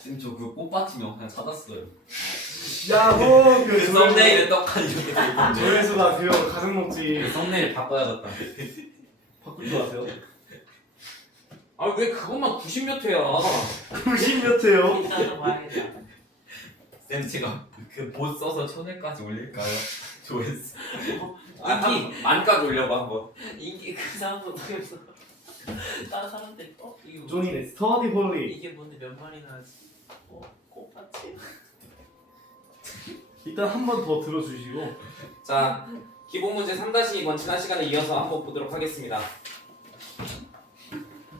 지금 저 그 꽃받침 영상 찾았어요. 야호! 그 썸네일에 떡하니 이렇게 돼 있던데. 조회수가 그려 가슴 먹지. 그 썸네일 바꿔야겠다. 바꾸지 마세요. 아 왜 그것만 90몇 회야? 90몇 회요? 이따가 봐야겠다. 쌤 제가 그 봇 써서 1000회까지 올릴까요? 조회수. 인기 만까지 올려봐 한번. 인기 그 사람도 모르겠어. 다른 사람들 이게 뭐- 존이네. 스터디 홀리. 이게 뭔데 몇 마리나 하지? 꽃받침? 일단 한 번 더 들어주시고. 자 기본 문제 3-2번 지난 시간에 이어서 한번 보도록 하겠습니다.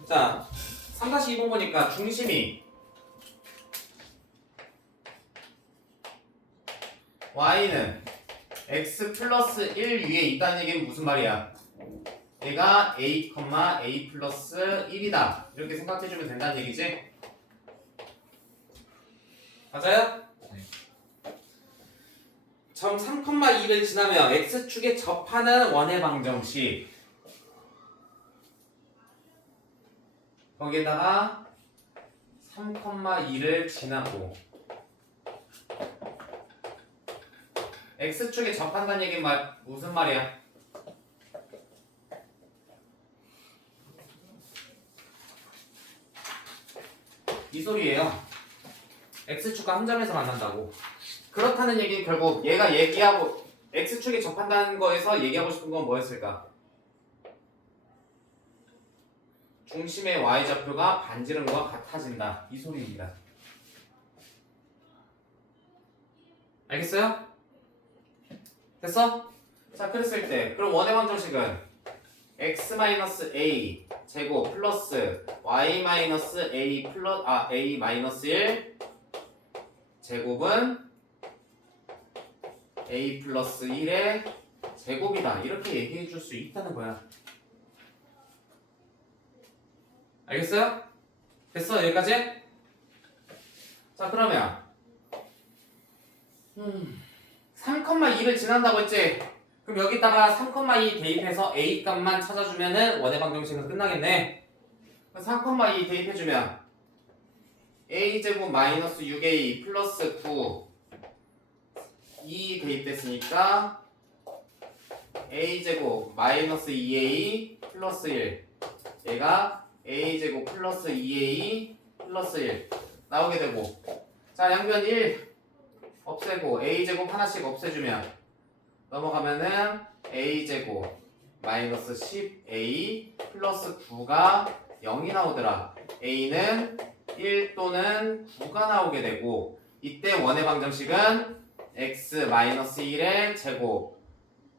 자 3-2번 보니까 중심이 y는 x 플러스 1 위에 있다는 얘기는 무슨 말이야? 얘가 a, a 플러스 1이다 이렇게 생각해주면 된다는 얘기지? 맞아요? 점 3,2를 지나면 x축에 접하는 원의 방정식 거기에다가 3,2를 지나고 x축에 접한다는 얘기는 무슨 말이야? 이 소리예요. x축과 한 점에서 만난다고. 그렇다는 얘기는 결국 얘가 얘기하고 x축에 접한다는 거에서 얘기하고 싶은 건 뭐였을까? 중심의 y좌표가 반지름과 같아진다. 이 소리입니다. 알겠어요? 됐어? 자, 그랬을 때 그럼 원의 방정식은 x-a 제곱 플러스 y-a 플러스 a-1 제곱은 a 플러스 1의 제곱이다. 이렇게 얘기해 줄 수 있다는 거야. 알겠어요? 됐어? 여기까지? 자, 그러면 3,2를 지난다고 했지? 그럼 여기다가 3,2 대입해서 a 값만 찾아주면은 원의 방정식은 끝나겠네. 3,2 대입해주면 a제곱 마이너스 6a 플러스 9 2 대입됐으니까 a제곱 마이너스 2a 플러스 1 얘가 a제곱 플러스 2a 플러스 1 나오게 되고 자 양변 1 없애고 a제곱 하나씩 없애주면 넘어가면은 a제곱 마이너스 10a 플러스 9가 0이 나오더라. a는 1 또는 9가 나오게 되고 이때 원의 방정식은 x 마이너스 1의 제곱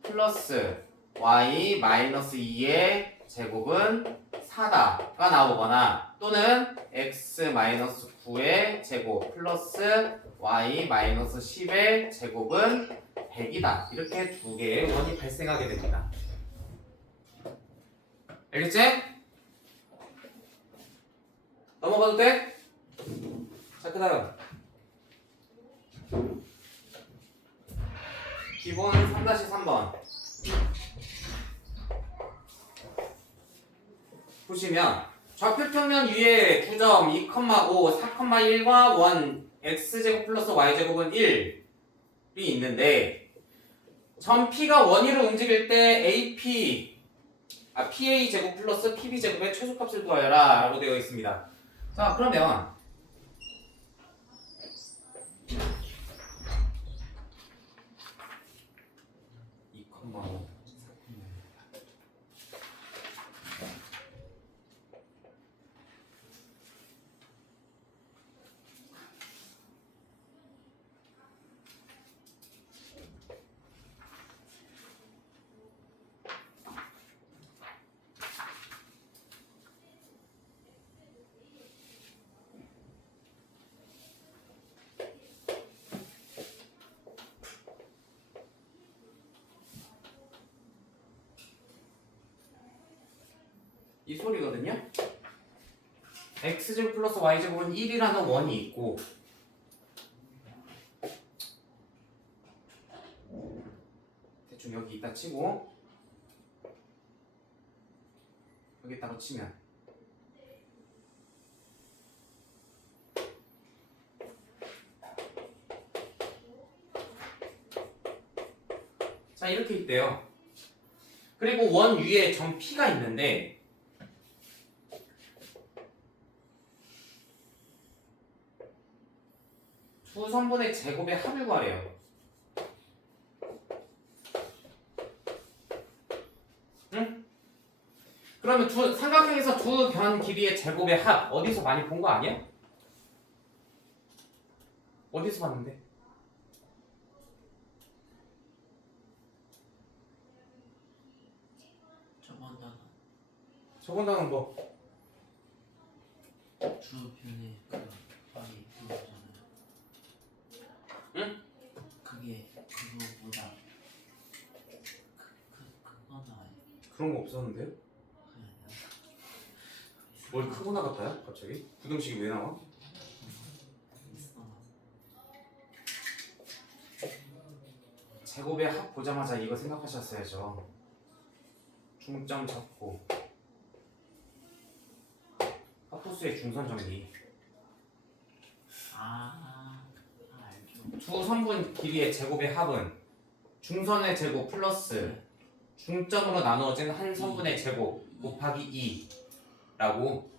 플러스 y 마이너스 2의 제곱은 4다가 나오거나 또는 x 마이너스 9의 제곱 플러스 y 마이너스 10의 제곱은 100이다. 이렇게 두 개의 원이 발생하게 됩니다. 알겠지? 넘어가도 돼? 자, 그 다음 기본 3-3번 보시면 좌표평면 위에 9점 2,5, 4,1과 1 x제곱 플러스 y제곱은 1이 있는데 점 P가 원위로 움직일 때 PA 제곱 플러스 PB 제곱의 최소값을 구하여라 라고 되어 있습니다. 자, 그러면 이 소리거든요. x제곱 플러스 y제곱은 1이라는 원이 있고 대충 여기 있다 치고 여기 있다고 치면 자 이렇게 있대요. 그리고 원 위에 점 P가 있는데 두 선분의 제곱의 합을 구하래요. 응? 그러면 삼각형에서 두 변 길이의 제곱의 합 어디서 많이 본 거 아니야? 어디서 봤는데? 저번 단어 저번 단어는 뭐? 주변에 그 합이 그거잖아요. 응? 그게 그거보다 그거나 그런 거 없었는데요? 그게 아니라 뭘 크고 나갔다야? 갑자기? 부등식이 왜 나와? 있어. 제곱의 합 보자마자 이거 생각하셨어야죠. 중점 잡고 합소수의 중선 정리. 알죠. 두 선분 길이의 제곱의 합은 중선의 제곱 플러스 중점으로 나누어진 한 선분의 제곱 곱하기 2라고.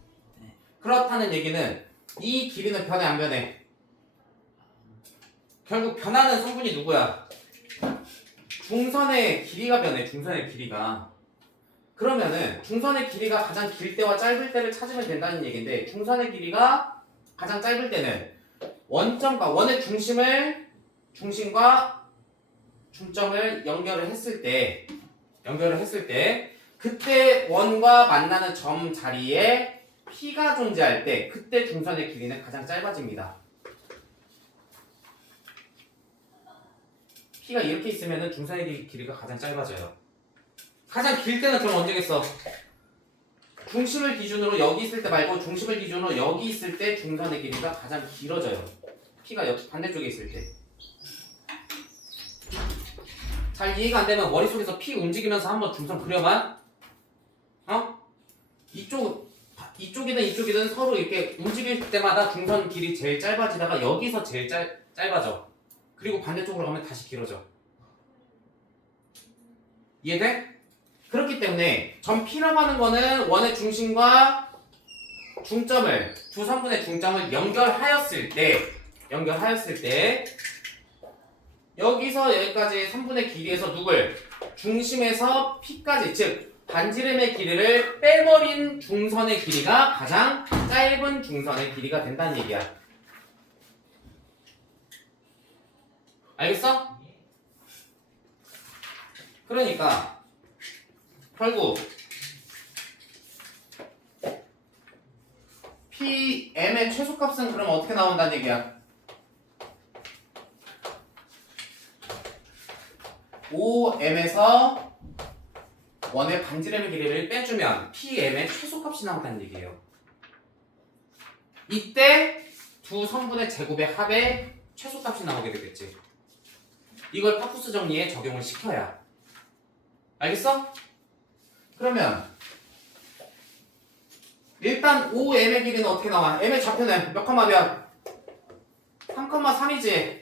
네. 그렇다는 얘기는 이 길이는 변해 안 변해? 결국 변하는 성분이 누구야? 중선의 길이가 변해. 중선의 길이가. 그러면은 중선의 길이가 가장 길 때와 짧을 때를 찾으면 된다는 얘기인데, 중선의 길이가 가장 짧을 때는 원점과 원의 중심과 중점을 연결을 했을 때 그때 원과 만나는 점 자리에 P가 존재할 때 그때 중선의 길이는 가장 짧아집니다. P가 이렇게 있으면 중선의 길이가 가장 짧아져요. 가장 길 때는 그럼 언제겠어? 중심을 기준으로 여기 있을 때 말고 중심을 기준으로 여기 있을 때 중선의 길이가 가장 길어져요. P가 반대쪽에 있을 때. 잘 이해가 안 되면 머릿속에서 P 움직이면서 한번 중선 그려봐. 이쪽이든 이쪽이든 서로 이렇게 움직일 때마다 중선 길이 제일 짧아지다가 여기서 제일 짧아져. 그리고 반대쪽으로 가면 다시 길어져. 이해돼? 그렇기 때문에 점 P라고 하는 거는 원의 중심과 중점을 두 선분의 중점을 연결하였을 때 여기서 여기까지 선분의 길이에서 누굴? 중심에서 P까지, 즉 반지름의 길이를 빼버린 중선의 길이가 가장 짧은 중선의 길이가 된다는 얘기야. 알겠어? 그러니까 결국 PM의 최소값은 그럼 어떻게 나온다는 얘기야? 5M에서 원의 반지름의 길이를 빼주면 PM의 최소값이 나온다는 얘기예요. 이때 두 선분의 제곱의 합의 최소값이 나오게 되겠지. 이걸 파푸스 정리에 적용을 시켜야. 알겠어? 그러면 일단 5M의 길이는 어떻게 나와? M의 좌표는 몇 컴마야? 3,3이지.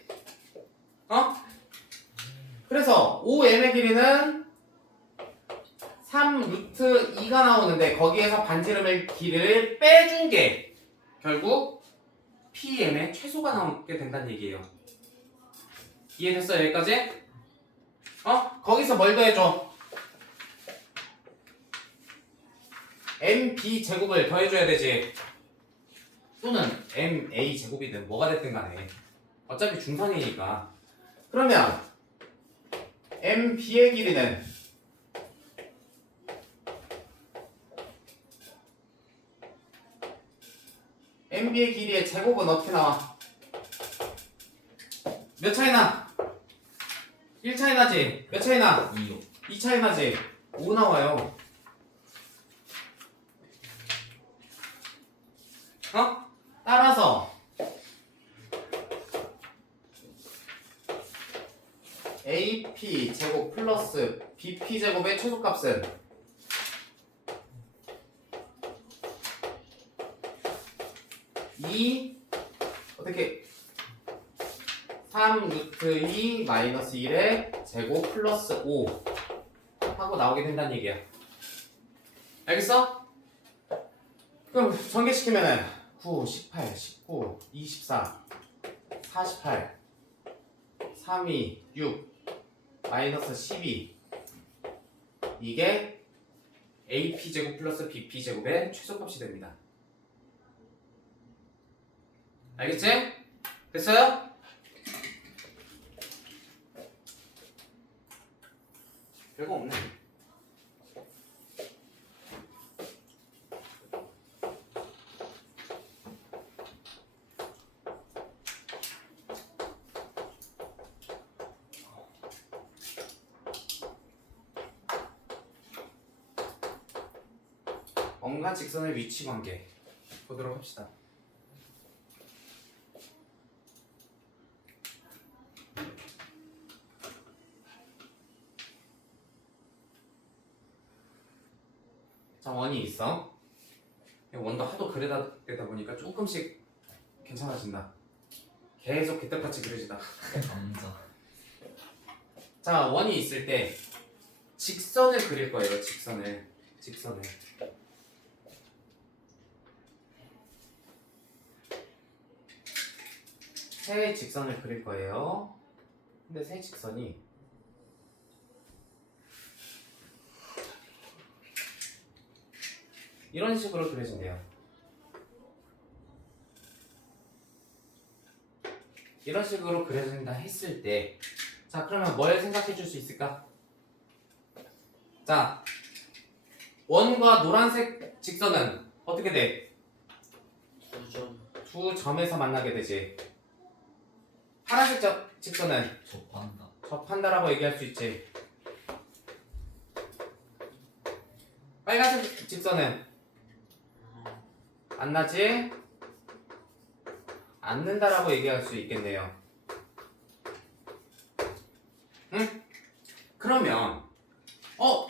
그래서 5M의 길이는 3루트 2가 나오는데 거기에서 반지름의 길이를 빼준 게 결국 PM의 최소가 나오게 된다는 얘기예요. 이해됐어? 여기까지? 거기서 뭘 더해줘? MB 제곱을 더해줘야 되지. 또는 MA 제곱이든 뭐가 됐든 간에 어차피 중선이니까. 그러면 MB의 길이는 MB의 길이의 제곱은 어떻게 나와? 몇 차이 나? 1 차이 나지? 몇 차이 나? 2요. 2 차이 나지? 5 나와요. 따라서 AP 제곱 플러스 BP 제곱의 최소값은 어떻게 3 루트 2 마이너스 1의 제곱 플러스 5 하고 나오게 된다는 얘기야. 알겠어? 그럼 전개시키면은 9, 18, 19, 24, 48, 32, 6, 마이너스 12 이게 AP제곱 플러스 BP제곱의 최소값이 됩니다. 알겠지? 됐어요? 별거 없네. 원과 직선의 위치 관계 보도록 합시다. 자, 원이 있어. 원도 하도 그려다 보니까 조금씩 괜찮아진다. 계속 개떡같이 그려지다. 감자. 자, 원이 있을 때 직선을 그릴 거예요. 직선을. 세 직선을 그릴 거예요. 근데 세 직선이 이런 식으로 그려진대요. 이런 식으로 그려진다 했을 때, 자, 그러면 뭘 생각해 줄 수 있을까? 자, 원과 노란색 직선은 어떻게 돼? 9점. 두 점에서 만나게 되지. 파란색 직선은 접한다. 접한다라고 얘기할 수 있지. 빨간색 직선은 만나지 않는다라고 얘기할 수 있겠네요. 응? 그러면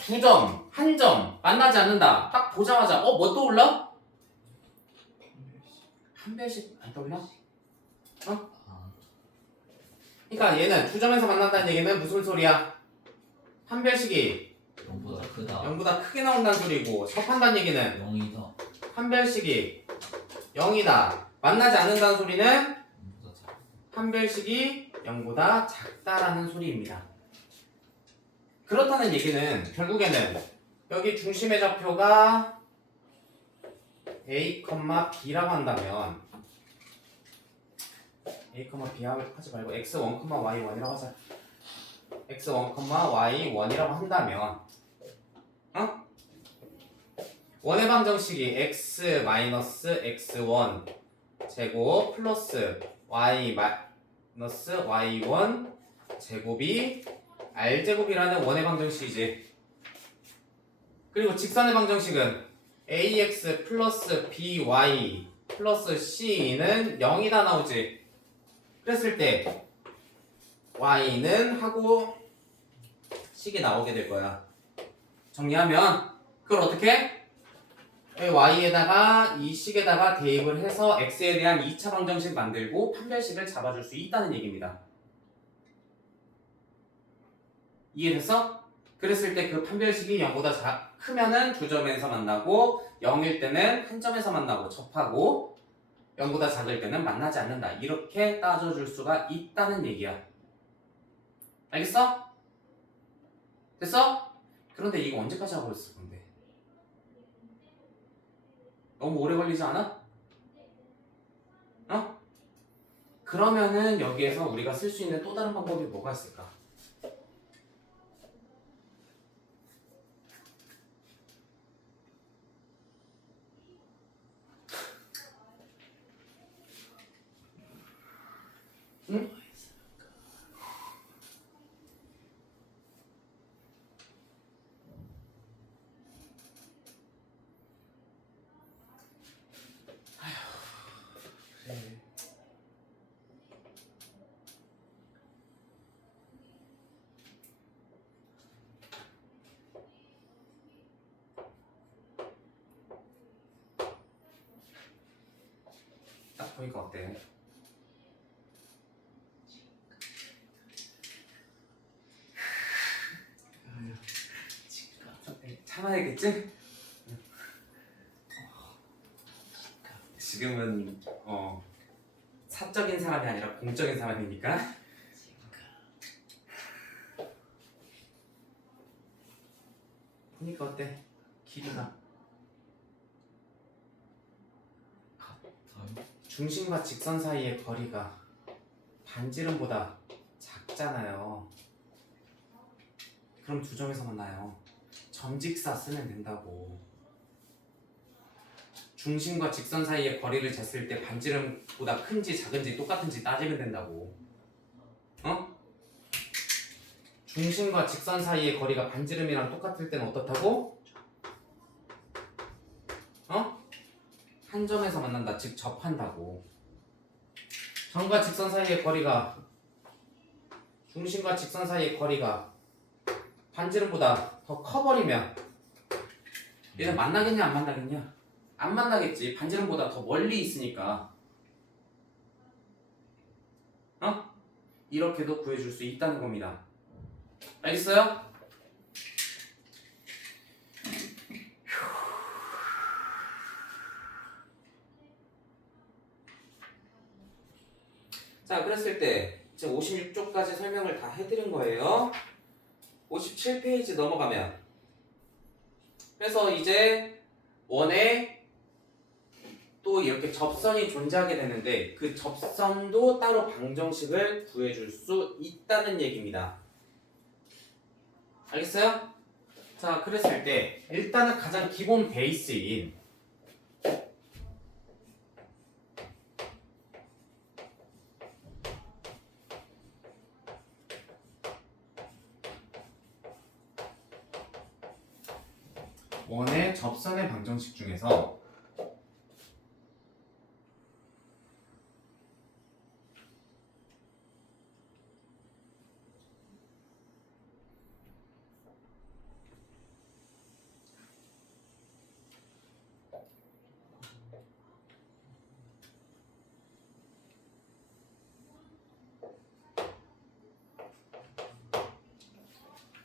두 점, 한 점 만나지 않는다. 딱 보자마자 뭐 떠올라? 한 별씩 안 떠올라? 아, 그러니까 얘는 두 점에서 만난다는 얘기는 무슨 소리야? 한 별씩이 0보다 크다. 0보다 크게 나온다는 소리고, 접한다는 얘기는 0이다. 한 별씩이 0이다. 만나지 않는다는 소리는 0보다 작다. 한 별씩이 0보다 작다라는 소리입니다. 그렇다는 얘기는 결국에는 여기 중심의 좌표가 A, B라고 한다면 A, B 하지 말고 X1, Y1이라고 하자. X1, Y1이라고 한다면 원의 방정식이 X 마이너스 X1 제곱 플러스 Y 마이너스 Y1 제곱이 R제곱이라는 원의 방정식이지. 그리고 직선의 방정식은 AX 플러스 BY 플러스 C는 0이다 나오지. 그랬을 때 Y는 하고 식이 나오게 될 거야. 정리하면 그걸 어떻게? Y에다가 이 식에다가 대입을 해서 X에 대한 2차 방정식 만들고 판별식을 잡아줄 수 있다는 얘기입니다. 이해됐어? 그랬을 때 그 판별식이 0보다 크면은 두 점에서 만나고 0일 때는 한 점에서 만나고 접하고 0보다 작을 때는 만나지 않는다. 이렇게 따져줄 수가 있다는 얘기야. 알겠어? 됐어? 그런데 이거 언제까지 하고 있을 건데? 너무 오래 걸리지 않아? 그러면은 여기에서 우리가 쓸 수 있는 또 다른 방법이 뭐가 있을까? 응? 그래. 딱 보니까 어때? 참아야겠지? 지금은 사적인 사람이 아니라 공적인 사람이니까. 보니까 어때? 길이가 중심과 직선 사이의 거리가 반지름보다 작잖아요. 그럼 두 점에서 만나요. 점직사 쓰면 된다고. 중심과 직선 사이의 거리를 쟀을 때 반지름보다 큰지 작은지 똑같은지 따지면 된다고. 중심과 직선 사이의 거리가 반지름이랑 똑같을 때는 어떻다고? 한 점에서 만난다. 즉 접한다고. 점과 직선 사이의 거리가 중심과 직선 사이의 거리가 반지름보다 더 커버리면 얘는 만나겠냐 안 만나겠냐? 안 만나겠지. 반지름보다 더 멀리 있으니까. 이렇게도 구해줄 수 있다는 겁니다. 알겠어요? 자, 그랬을 때 지금 56쪽까지 설명을 다 해드린 거예요. 57페이지 넘어가면 그래서 이제 원에 또 이렇게 접선이 존재하게 되는데 그 접선도 따로 방정식을 구해줄 수 있다는 얘기입니다. 알겠어요? 자, 그랬을 때 일단은 가장 기본 베이스인 원의 접선의 방정식 중에서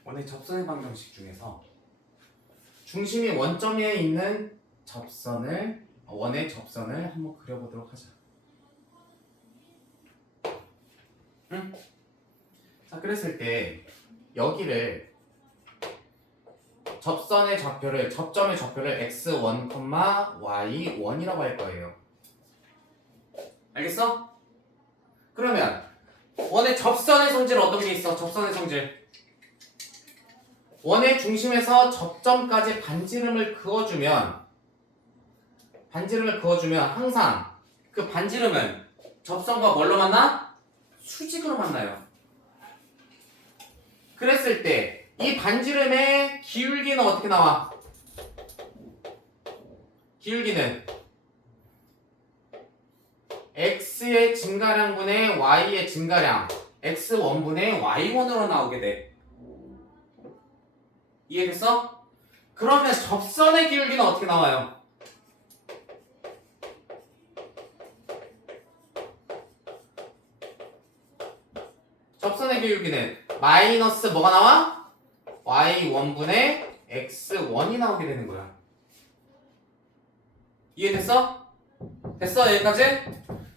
원의 접선의 방정식 중에서 중심이 원점에 있는 접선을 원의 접선을 한번 그려보도록 하자. 응? 자, 그랬을 때 여기를 접선의 좌표를 접점의 좌표를 x1, y1이라고 할 거예요. 알겠어? 그러면 원의 접선의 성질 어떤 게 있어? 접선의 성질. 원의 중심에서 접점까지 반지름을 그어주면 항상 그 반지름은 접선과 뭘로 만나? 수직으로 만나요. 그랬을 때 이 반지름의 기울기는 어떻게 나와? 기울기는 x의 증가량분의 y의 증가량 x1분의 y1으로 나오게 돼. 이해됐어? 그러면 접선의 기울기는 어떻게 나와요? 접선의 기울기는 마이너스 뭐가 나와? y1분의 x1이 나오게 되는 거야. 이해됐어? 됐어? 여기까지?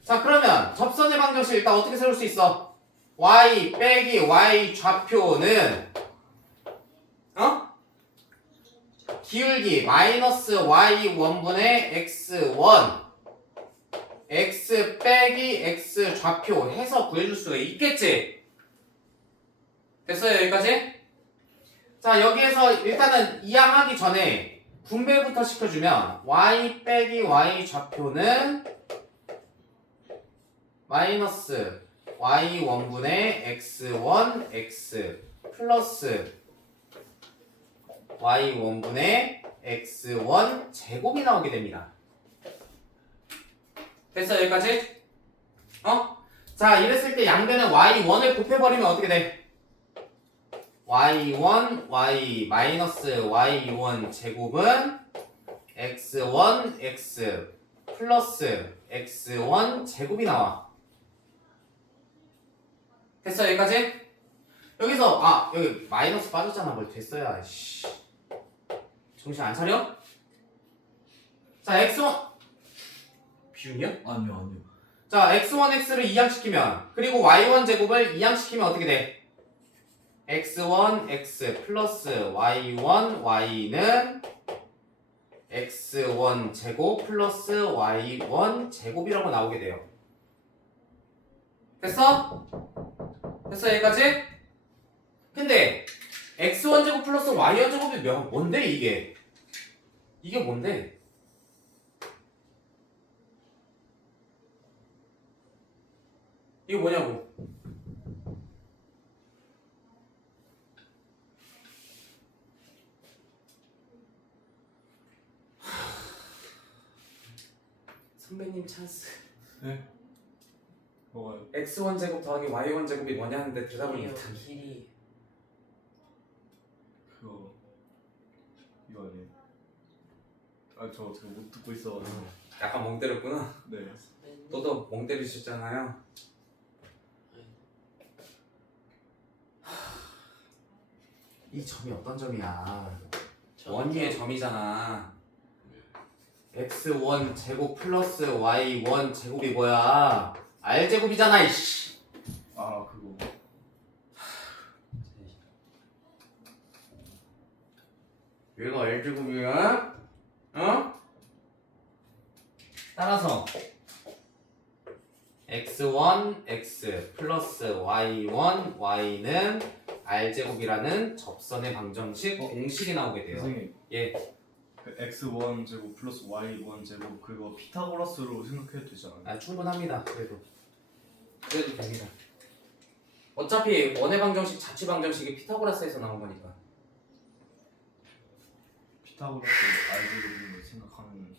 자, 그러면 접선의 방정식 일단 어떻게 세울 수 있어? y 빼기 y 좌표는 기울기 마이너스 y1분의 x1 x 빼기 x 좌표 해서 구해줄 수가 있겠지? 됐어요? 여기까지? 자, 여기에서 일단은 이항하기 전에 분배부터 시켜주면 y 빼기 y 좌표는 마이너스 y1분의 x1 x 플러스 y1분의 x1 제곱이 나오게 됩니다. 됐어? 여기까지? 자, 이랬을 때 양변에 y1을 곱해버리면 어떻게 돼? y1 y 마이너스 y1 제곱은 x1 x 플러스 x1 제곱이 나와. 됐어? 여기까지? 여기서 여기 마이너스 빠졌잖아. 뭘 됐어야. 정신 안 차려? 자 x1 비운이야? 아니요. 자 x1x를 이항시키면 그리고 y1 제곱을 이항시키면 어떻게 돼? x1x 플러스 y1 y는 x1 제곱 플러스 y1 제곱이라고 나오게 돼요. 됐어? 됐어 여기까지? 근데 x1 제곱 플러스 y1 제곱이 뭔데 이게? 이게 뭔데? 이게 뭐냐고? 선배님 찬스. 뭐가요? x1 제곱 더하기 y1 제곱이 뭐냐 하는데 대답을 길이요, 못하네. 길이. 그거 이거 아니에요? 아저 지금 못 듣고 있어가지고. 약간 멍 때렸구나. 네. 너도 멍 때리셨잖아요. 이 점이 어떤 점이야? 원위의 점이잖아. x1 제곱 플러스 y1 제곱이 뭐야? r 제곱이잖아 이씨. 아 그거. 얘가 r 제곱이야? 어? 따라서 x1 x 플러스 y1 y는 r 제곱이라는 접선의 방정식 공식이 나오게 돼요. 선생님. 예. 그 x1 제곱 플러스 y1 제곱 그거 피타고라스로 생각해도 되잖아요. 아, 충분합니다. 그래도 됩니다. 어차피 원의 방정식 자취 방정식이 피타고라스에서 나온 거니까. 피타고라스 알고리즘을 생각하면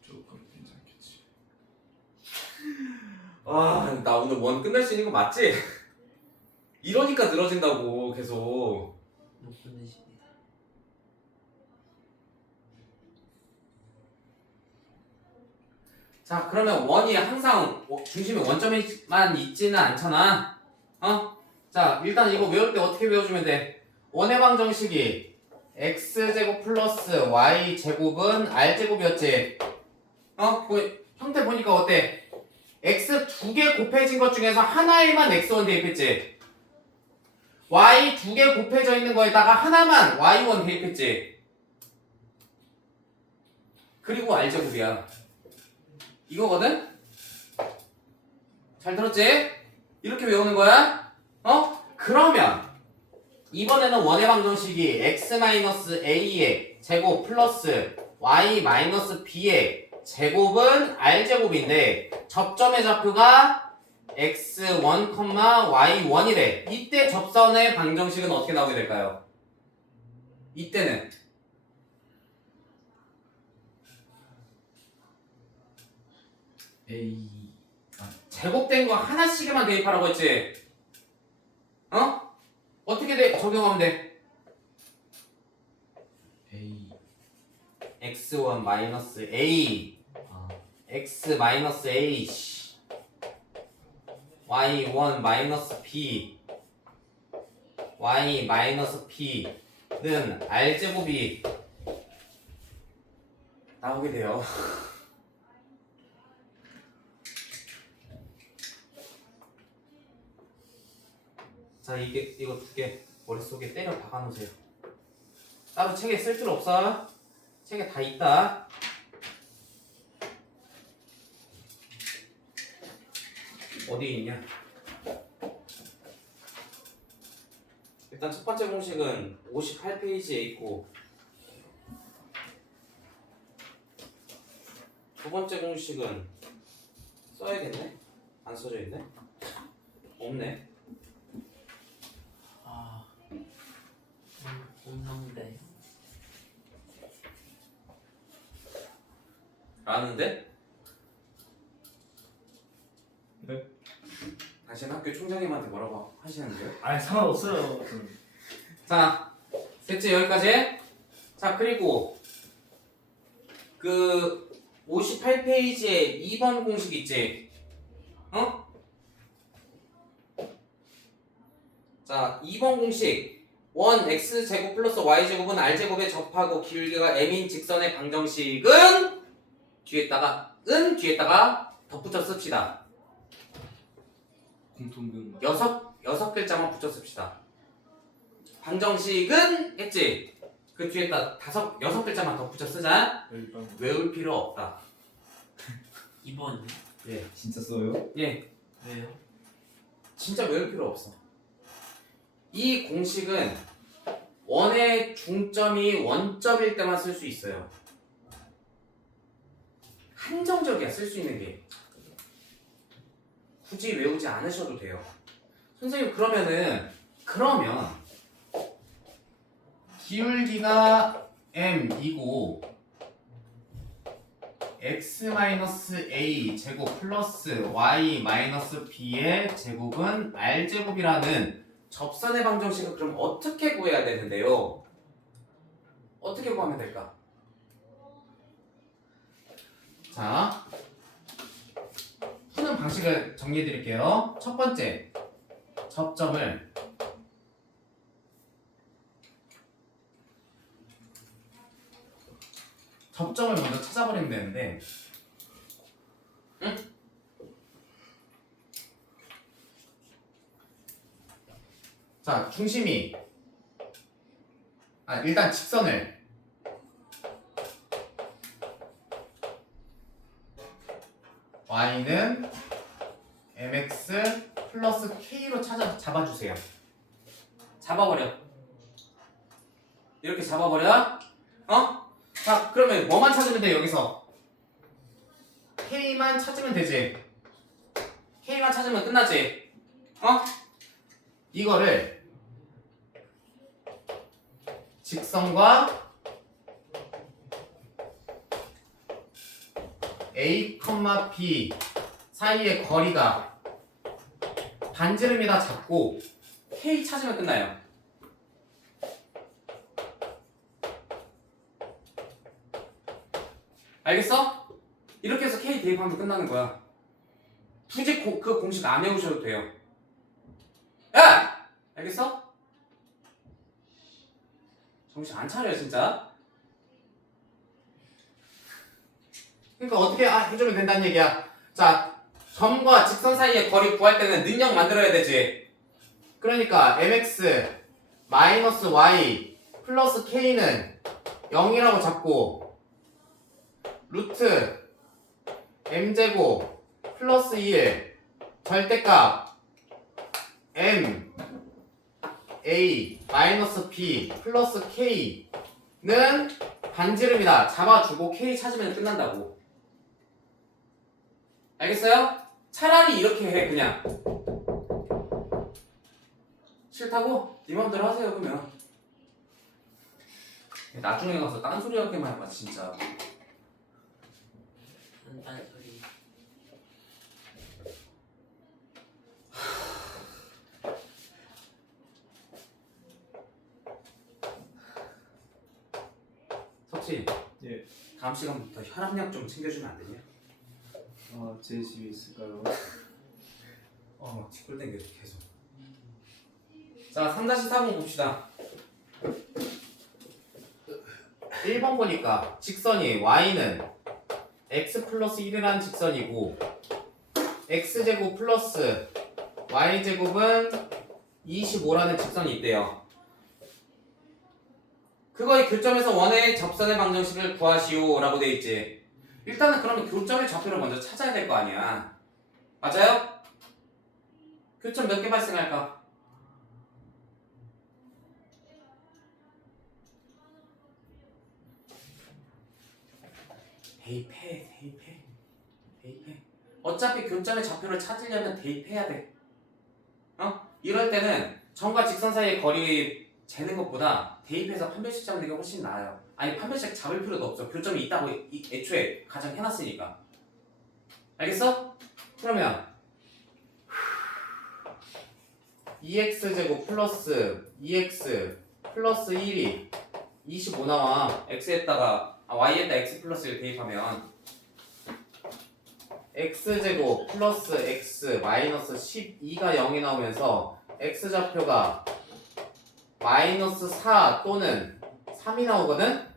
조금 괜찮겠지. 아, 나 오늘 원 끝낼 수 있는 거 맞지? 이러니까 늘어진다고 계속. 못 끝내십니다. 자, 그러면 원이 항상 중심에 원점에만 있지는 않잖아. 어? 자, 일단 이거 외울 때 어떻게 외워주면 돼? 원의 방정식이 x제곱 플러스 y제곱은 r제곱이었지. 어? 형태 보니까 어때? x 두 개 곱해진 것 중에서 하나에만 x1 대입했지. y 두 개 곱해져 있는 거에다가 하나만 y1 대입했지. 그리고 r제곱이야. 이거거든? 잘 들었지? 이렇게 외우는 거야? 어? 그러면 이번에는 원의 방정식이 x-a의 제곱 플러스 y-b의 제곱은 r제곱인데 접점의 좌표가 x1, y1이래. 이때 접선의 방정식은 어떻게 나오게 될까요? 이때는 A 제곱된 거 하나씩에만 대입하라고 했지? 어? 어떻게 적용하면 돼? A x1 마이너스 a x 마이너스 a y1 마이너스 b y 마이너스 b는 r제곱이 나오게 돼요. 자, 이거 두 개 머릿속에 때려 박아 놓으세요. 따로 책에 쓸 필요 없어. 책에 다 있다. 어디 있냐? 일단 첫 번째 공식은 58페이지에 있고, 두 번째 공식은 써야겠네? 안 써져 있네? 없네. 없는데. 아는데? 네? 당신 학교 총장님한테 뭐라고 하시는데요? 아니 상관없어요. 자, 됐지 여기까지? 자, 그리고 그 58페이지에 2번 공식 있지? 어? 자, 2번 공식 원 x제곱 플러스 y제곱은 r제곱에 접하고 길이가 m인 직선의 방정식은 뒤에다가 덧붙여 씁시다. 공통분 여섯 글자만 붙여 씁시다. 방정식은 했지? 그 뒤에다 여섯 글자만 덧붙여 쓰자. 일반 외울 필요 없다. 2번이요? 예. 진짜 써요? 예. 왜요? 진짜 외울 필요 없어. 이 공식은 원의 중점이 원점일 때만 쓸 수 있어요. 한정적이야, 쓸 수 있는 게. 굳이 외우지 않으셔도 돼요. 선생님 그러면 기울기가 m이고 x-a 제곱 플러스 y-b의 제곱은 r제곱이라는 접선의 방정식을 그럼 어떻게 구해야 되는데요? 어떻게 구하면 될까? 자, 푸는 방식을 정리해 드릴게요. 첫 번째, 접점을 먼저 찾아버리면 되는데, 응? 자, 중심이 일단 직선을 y는 mx 플러스 k로 잡아주세요. 잡아버려. 이렇게 잡아버려. 자, 그러면 뭐만 찾으면 돼, 여기서? k만 찾으면 되지. k만 찾으면 끝나지. 이거를 직선과 A, B 사이의 거리가 반지름이다 잡고 K 찾으면 끝나요. 알겠어? 이렇게 해서 K 대입하면 끝나는 거야. 굳이 그 공식 안 외우셔도 돼요. 야! 알겠어? 정신 안 차려요 진짜. 그러니까 어떻게 해주면 된다는 얘기야. 자, 점과 직선 사이의 거리 구할 때는 능력 만들어야 되지. 그러니까 mx 마이너스 y 플러스 k는 0이라고 잡고 루트 m제곱 플러스 1 절대값 m a 마이너스 b 플러스 k는 반지름이다 잡아주고 k 찾으면 끝난다고. 알겠어요? 차라리 이렇게 해. 그냥 싫다고? 네 맘대로 하세요. 그러면 나중에 가서 딴소리 하게만 해봐 진짜. 딴소리. 석씨, 예. 다음 시간부터 혈압약 좀 챙겨주면 안 되냐? 제 집에 있을까요? 뒷골 땡겨 계속. 자, 3-4번 봅시다. 1번 보니까 직선이 y는 x 플러스 1이라는 직선이고 x제곱 플러스 y제곱은 25라는 직선이 있대요. 그거의 교점에서 원의 접선의 방정식을 구하시오 라고 돼 있지. 일단은 그러면 교점의 좌표를 먼저 찾아야 될 거 아니야. 맞아요? 교점 몇 개 발생할까? 대입해. 어차피 교점의 좌표를 찾으려면 대입해야 돼. 이럴 때는 점과 직선 사이의 거리 재는 것보다 대입해서 판별식 잡는 게 훨씬 나아요. 아니 판별식 잡을 필요도 없어. 교점이 있다고 애초에 가정해놨으니까. 알겠어? 그러면 2x제곱 플러스 2x 플러스 1이 25 나와. x에다가 y에다 x 플러스 1 대입하면 x제곱 플러스 x 마이너스 12가 0이 나오면서 x좌표가 마이너스 4 또는 3이 나오거든?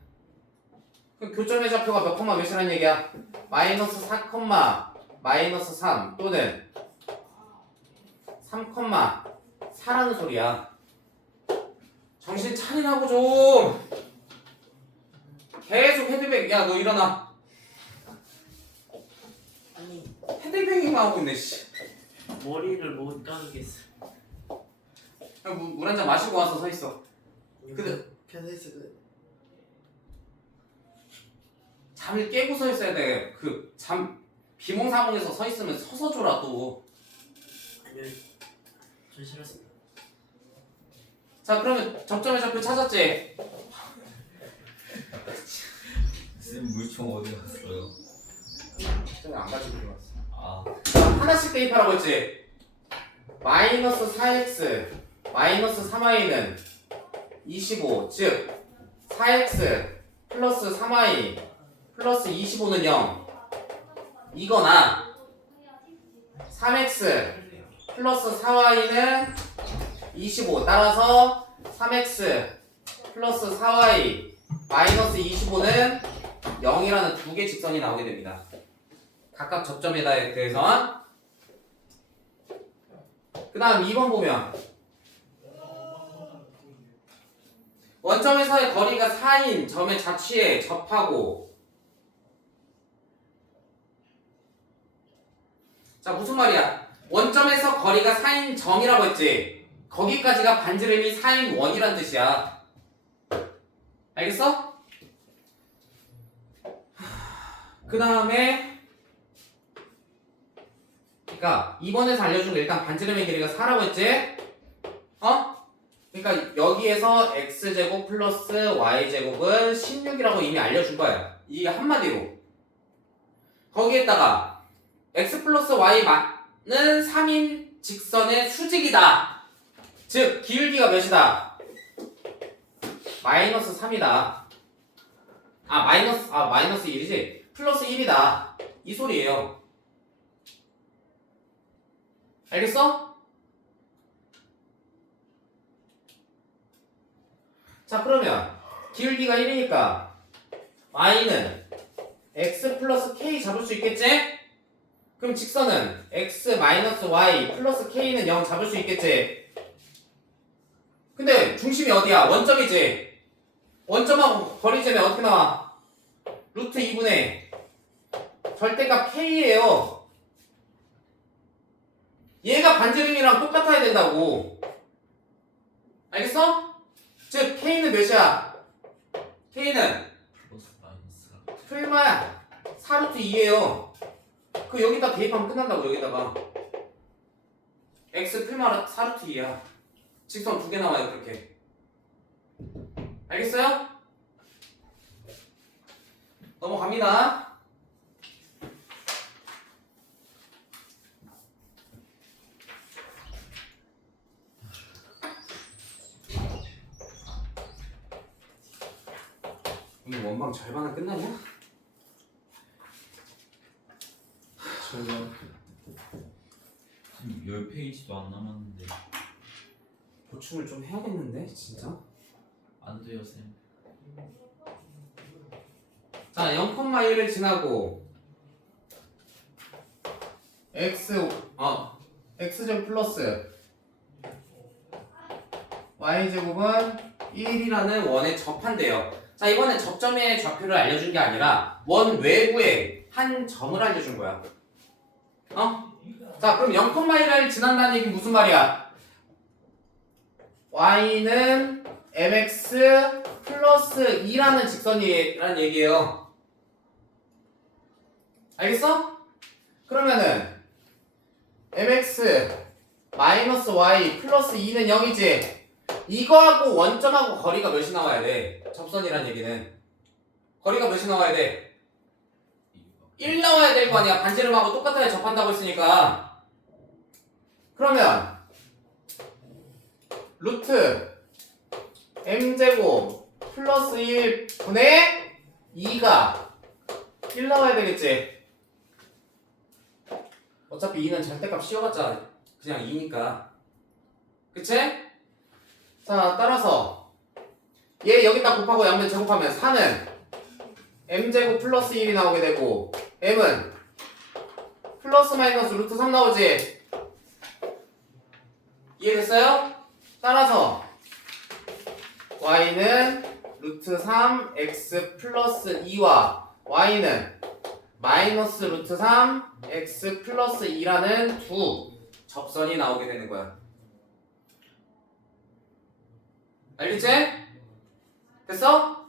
그럼 교점의 좌표가 몇 콤마 몇이라는 얘기야? 마이너스 4 콤마 마이너스 3 또는 3 콤마 4라는 소리야. 정신 차리라고 좀. 계속 헤드뱅. 야, 너 일어나. 아니 헤드뱅잉만 하고 있네. 씨. 머리를 못 감겠어. 물 한 잔 마시고 와서 서 있어. 근데 편해서 그래. 잠을 깨고 서 있어야 돼. 그 잠 비몽사몽에서 서 있으면 서서 줘라 또. 아니요. 전 싫었습니다. 자, 그러면 접점의 좌표 찾았지? 쌤 물총 어디 갔어요? 저기 안 가지고 들어왔어. 아, 자, 하나씩 대입하라고 했지? 마이너스 4x 마이너스 3y는 25, 즉 4x 플러스 3y 플러스 25는 0 이거나 3x 플러스 4y는 25 따라서 3x 플러스 4y 마이너스 25는 0이라는 두 개 직선이 나오게 됩니다. 각각 접점에 대해서. 그 다음 2번 보면 원점에서의 거리가 4인 점의 자취에 접하고, 자 무슨 말이야? 원점에서 거리가 4인 점이라고 했지? 거기까지가 반지름이 4인 원이란 뜻이야. 알겠어? 그 다음에 그러니까 2번에서 알려준 거 일단 반지름의 길이가 4라고 했지? 그러니까 여기에서 x제곱 플러스 y제곱은 16이라고 이미 알려준 거야. 이게 한마디로. 거기에다가 x 플러스 y는 3인 직선의 수직이다. 즉 기울기가 몇이다? 마이너스 3이다. 마이너스 1이지? 플러스 1이다. 이 소리예요. 알겠어? 자, 그러면 기울기가 1이니까 y는 x 플러스 k 잡을 수 있겠지? 그럼 직선은 x 마이너스 y 플러스 k는 0 잡을 수 있겠지? 근데 중심이 어디야? 원점이지? 원점하고 거리 재면 어떻게 나와? 루트 2분의 절대값 k예요. 얘가 반지름이랑 똑같아야 된다고. 알겠어? 즉 k는 몇이야? k는 플러스 마이너스가 풀마야 4루트 2예요. 그 여기다 대입하면 끝난다고. 여기다가 x 풀마 4루트 2야. 직선 두 개 나와요. 그렇게. 알겠어요? 넘어갑니다. 오늘 원방 절반은 끝나냐? 지금 10페이지도 안 남았는데 보충을 좀 해야겠는데 진짜? 안 돼요 쌤. 자 0,1을 지나고 x제곱 플러스 y제곱은 1이라는 원에 접한대요. 자 이번엔 접점의 좌표를 알려준 게 아니라 원 외부에 한 점을 알려준 거야. 자 그럼 0,1을 지난다는 얘기는 무슨 말이야? y는 mx 플러스 2라는 직선이라는 얘기예요. 알겠어? 그러면은 mx 마이너스 y 플러스 2는 0이지? 이거하고 원점하고 거리가 몇이 나와야 돼? 접선이란 얘기는 거리가 몇이 나와야 돼? 1 나와야 될 거 아니야. 반지름하고 똑같아야 접한다고 했으니까. 그러면 루트 m제곱 플러스 1분의 2가 1 나와야 되겠지? 어차피 2는 절대값 씌워봤자 그냥 2니까. 그치? 자, 따라서 얘 여기다 곱하고 양면 제곱하면 4는 m제곱 플러스 1이 나오게 되고 m은 플러스 마이너스 루트 3 나오지? 이해됐어요? 따라서 y는 루트 3 x 플러스 2와 y는 마이너스 루트 3 x 플러스 2라는 두 접선이 나오게 되는 거야. 알겠지? 됐어?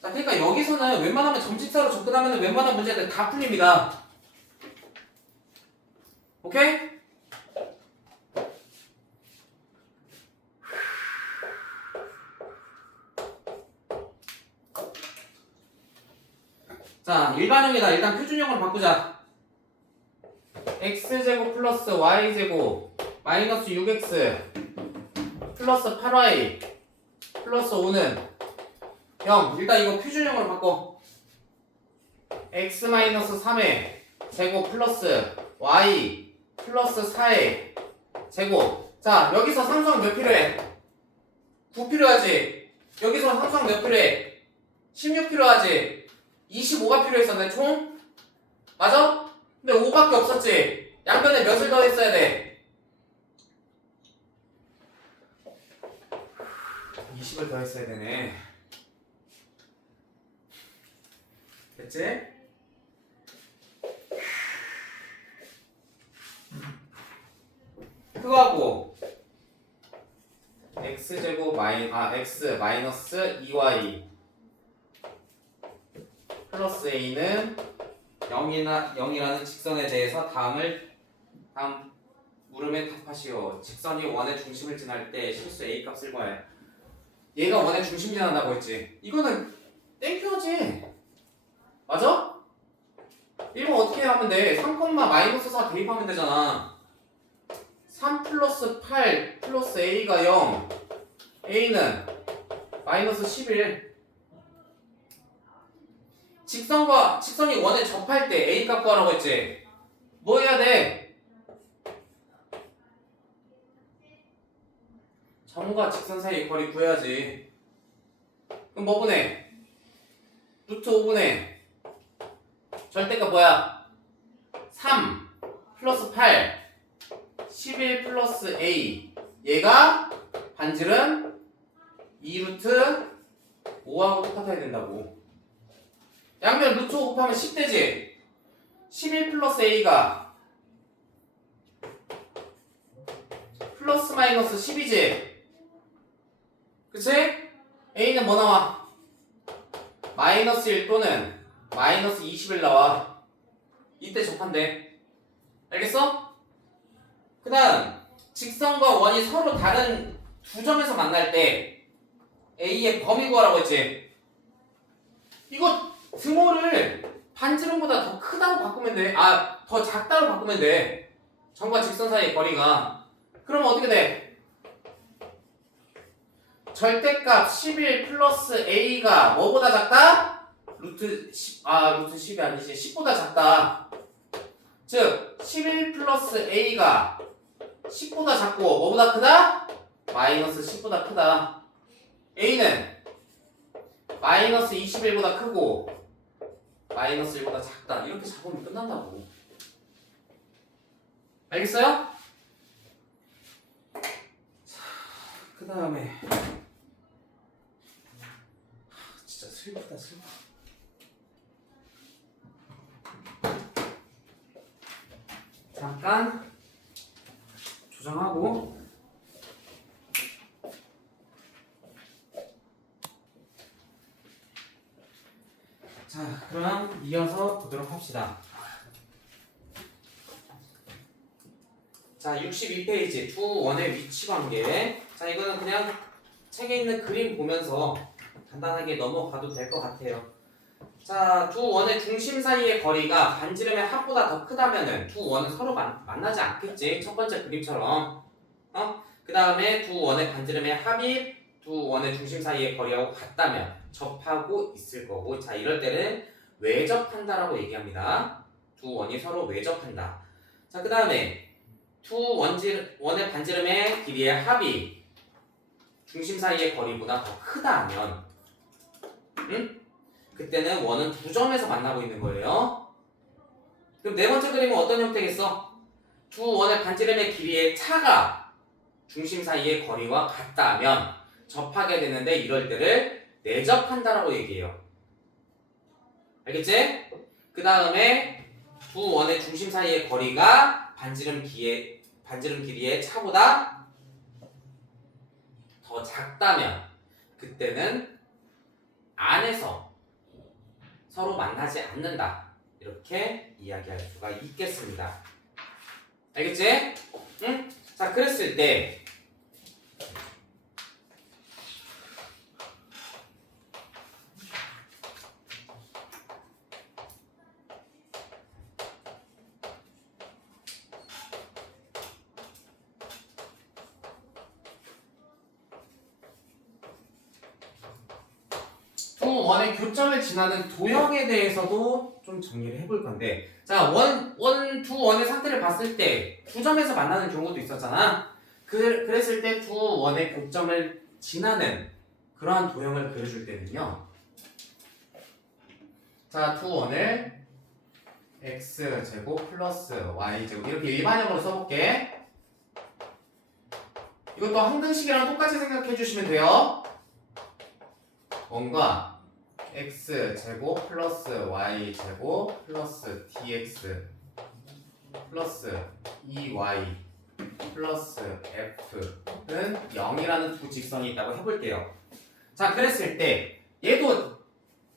자, 그러니까 여기서는 웬만하면 점집사로 접근하면 웬만한 문제들 다 풀립니다. 오케이? 자, 일반형이다. 일단 표준형으로 바꾸자. x제곱 플러스 y제곱 마이너스 6x 플러스 8y 플러스 5는 0. 일단 이거 표준형으로 바꿔. x 마이너스 3의 제곱 플러스 y 플러스 4의 제곱. 자, 여기서 상수항 몇 필요해? 9 필요하지? 여기서 상수항 몇 필요해? 16 필요하지? 25가 필요했었네 총? 맞아? 근데 5밖에 없었지? 양변에 몇을 더했어야 돼? 20을 더했어야 되네. 됐지? 그거하고 x제곱 x 마이너스 2y 플러스 a는 0이라는 직선에 대해서 다음 물음에 답하시오. 직선이 원의 중심을 지날 때 실수 a 값을 구해. 얘가 원의 중심 지난다고 했지. 이거는 땡큐하지. 맞아? 1번 어떻게 하면 돼? 3, 마이너스 4 대입하면 되잖아. 3 플러스 8 플러스 a가 0 a는 마이너스 11. 직선이 원에 접할 때 a 값 구하라고 했지. 뭐 해야 돼? 점과 직선 사이의 거리 구해야지. 그럼 뭐 분해? 루트 5분의 절대값 뭐야? 3 플러스 8 11 플러스 a. 얘가 반지름 2루트 5하고 똑같아야 된다고. 양면 루트 5 곱하면 10 되지? 11 플러스 a가 플러스 마이너스 10이지? 그치? a는 뭐 나와? 마이너스 1 또는 마이너스 20을 나와. 이때 접한대. 알겠어? 그 다음 직선과 원이 서로 다른 두 점에서 만날 때 a의 범위 구하라고 했지. 이거 등호를 반지름보다 더 크다고 바꾸면 돼. 더 작다고 바꾸면 돼. 점과 직선 사이의 거리가. 그러면 어떻게 돼? 절대값 11 플러스 a가 뭐보다 작다? 루트 10이 아니지. 10보다 작다. 즉 11 플러스 a가 10보다 작고 뭐보다 크다? 마이너스 10보다 크다. a는 마이너스 21보다 크고 마이너스 1보다 작다. 이렇게 잡으면 끝난다고. 알겠어요? 그 다음에 진짜 슬프다 슬퍼. 잠깐 조정하고 자, 그럼 이어서 보도록 합시다. 자, 62페이지 두 원의 위치 관계. 자, 이거는 그냥 책에 있는 그림 보면서 간단하게 넘어가도 될 것 같아요. 자, 두 원의 중심 사이의 거리가 반지름의 합보다 더 크다면은 두 원은 서로 만나지 않겠지. 첫 번째 그림처럼. 그 다음에 두 원의 반지름의 합이 두 원의 중심 사이의 거리하고 같다면 접하고 있을 거고. 자, 이럴 때는 외접한다라고 얘기합니다. 두 원이 서로 외접한다. 자, 그 다음에 두 원의 반지름의 길이의 합이 중심 사이의 거리보다 더 크다면 그때는 원은 두 점에서 만나고 있는 거예요. 그럼 네 번째 그림은 어떤 형태겠어? 두 원의 반지름의 길이의 차가 중심 사이의 거리와 같다면 접하게 되는데 이럴 때를 내접한다라고 얘기해요. 알겠지? 그 다음에 두 원의 중심 사이의 거리가 반지름 길이의 차보다 더 작다면 그때는 안에서 서로 만나지 않는다. 이렇게 이야기할 수가 있겠습니다. 알겠지? 응? 자, 그랬을 때 두 원의 교점을 지나는 도형에 대해서도 좀 정리를 해볼 건데, 자, 두 원의 상태를 봤을 때 두 점에서 만나는 경우도 있었잖아. 그랬을 때 두 원의 교점을 지나는 그러한 도형을 그려줄 때는요. 자, 두 원을 x제곱 플러스 y제곱 이렇게 일반형으로 써볼게. 이것도 항등식이랑 똑같이 생각해 주시면 돼요. 원과 x제곱 플러스 y제곱 플러스 dx 플러스 2y 플러스 f는 0이라는 두 직선이 있다고 해볼게요. 자, 그랬을 때 얘도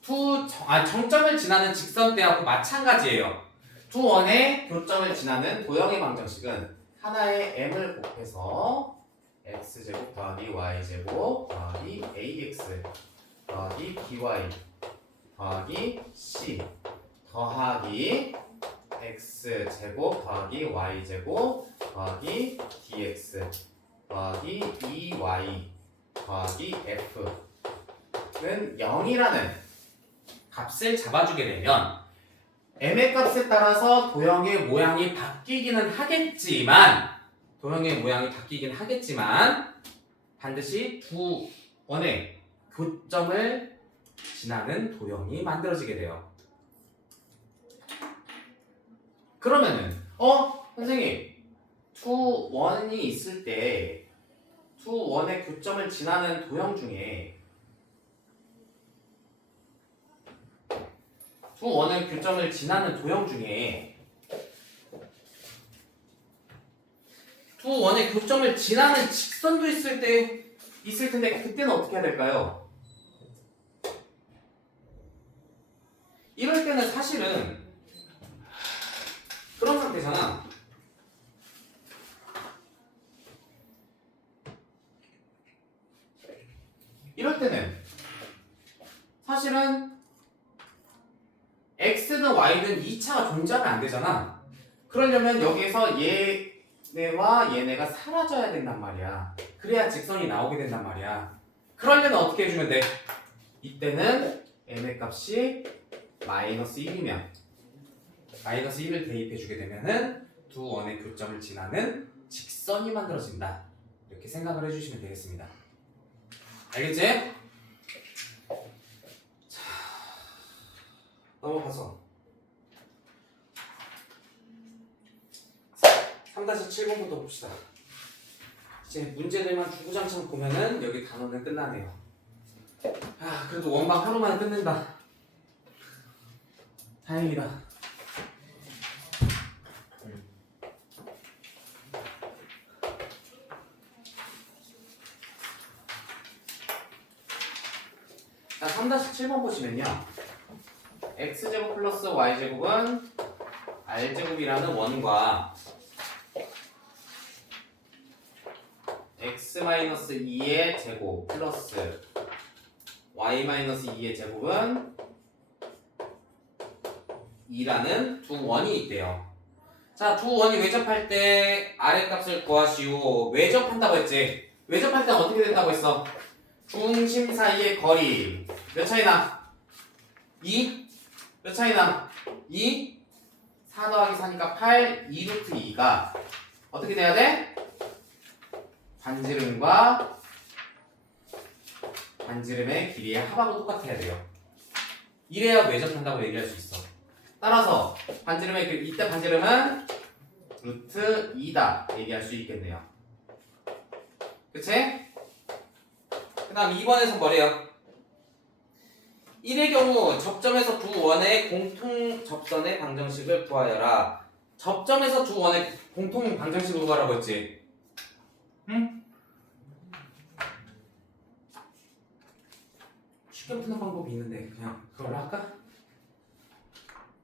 정점을 지나는 직선대하고 마찬가지예요. 두 원의 교점을 지나는 도형의 방정식은 하나의 m을 곱해서 x제곱 더하기 y제곱 더하기 ax 더하기 by 더하기 c 더하기 x제곱 더하기 y제곱 더하기 dx 더하기 2y 더하기 f는 0이라는 값을 잡아주게 되면 m의 값에 따라서 도형의 모양이 바뀌기는 하겠지만 반드시 두 원의 교점을 지나는 도형이 만들어지게 돼요. 그러면은 선생님 두 원이 있을 때 두 원의 교점을 지나는 도형 중에 두 원의 교점을 지나는 도형 중에 두 원의 교점을 지나는 직선도 있을 텐데 그때는 어떻게 해야 될까요? 이럴 때는 사실은 그런 상태잖아. 이럴 때는 사실은 x든 y든 2차가 존재하면 안 되잖아. 그러려면 여기에서 얘네와 얘네가 사라져야 된단 말이야. 그래야 직선이 나오게 된단 말이야. 그러려면 어떻게 해주면 돼? 이때는 m의 값이 마이너스 1이면 마이너스 1을 대입해주게 되면은 두 원의 교점을 지나는 직선이 만들어진다. 이렇게 생각을 해주시면 되겠습니다. 알겠지? 자, 넘어가서 3-7번부터 봅시다. 이제 문제들만 주구장창 보면은 여기 단원은 끝나네요. 그래도 원방 하루 만에 끝낸다. 다행이다. 자, 3-7번 보시면요. x제곱 플러스 y제곱은 r제곱이라는 원과 x-2의 제곱 플러스 y-2의 제곱은 2라는 두 원이 있대요. 자, 두 원이 외접할 때 아랫값을 구하시오. 외접한다고 했지? 외접할 때는 어떻게 된다고 했어? 중심 사이의 거리 몇 차이나? 2? 몇 차이나? 2? 4 더하기 4니까 8, 2루트 2가 어떻게 돼야 돼? 반지름과 반지름의 길이의 합하고 똑같아야 돼요. 이래야 외접한다고 얘기할 수 있어. 따라서 이때 반지름은 루트 2다 얘기할 수 있겠네요. 그치? 그 다음 2번에서 뭐래요? 1의 경우 접점에서 두 원의 공통 접선의 방정식을 구하여라. 접점에서 두 원의 공통 방정식을 구하라고 했지? 응? 쉽게 푸는 방법이 있는데 그냥 그걸로 할까?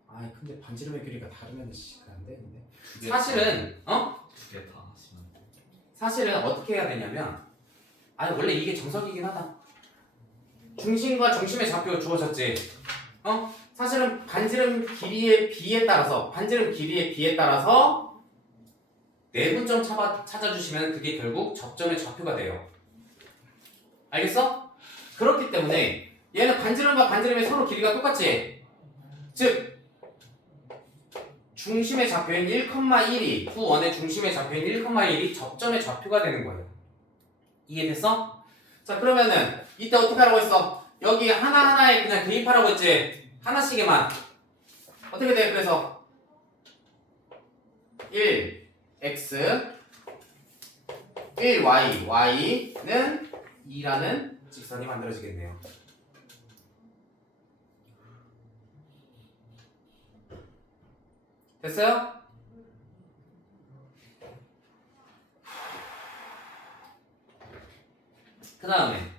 아 근데 반지름의 길이가 다르면 안 되는데. 사실은 두 개 다 하시면 돼요. 사실은 어떻게 해야 되냐면 원래 이게 정석이긴 하다. 중심과 중심의 좌표가 주어졌지. 사실은 반지름 길이의 비에 따라서 내분점 찾아주시면 그게 결국 접점의 좌표가 돼요. 알겠어? 그렇기 때문에 얘는 반지름과 반지름의 서로 길이가 똑같지. 즉 중심의 좌표인 1,1이 두 원의 중심의 좌표인 1,1이 접점의 좌표가 되는 거예요. 이해됐어? 자 그러면은 이때 어떻게 하라고 했어? 여기 하나하나에 그냥 대입하라고 했지? 하나씩에만 어떻게 돼? 그래서 1x 1y y는 2라는 직선이 만들어지겠네요. 됐어요? 그 다음에